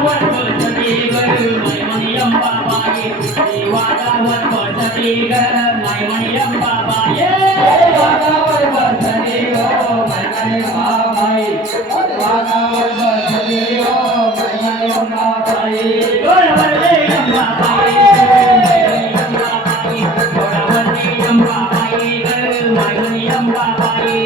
वादावर बसते ग मैमणी अंबाबाई वादावर बसते ग मैमणी अंबाबाई वादावर बसते हो मैमणी अंबाबाई वादावर बसते हो मैमणी अंबाबाई डोळवरले अंबाबाई मैमणी अंबाबाई डोळवरले अंबाबाई ग मैमणी अंबाबाई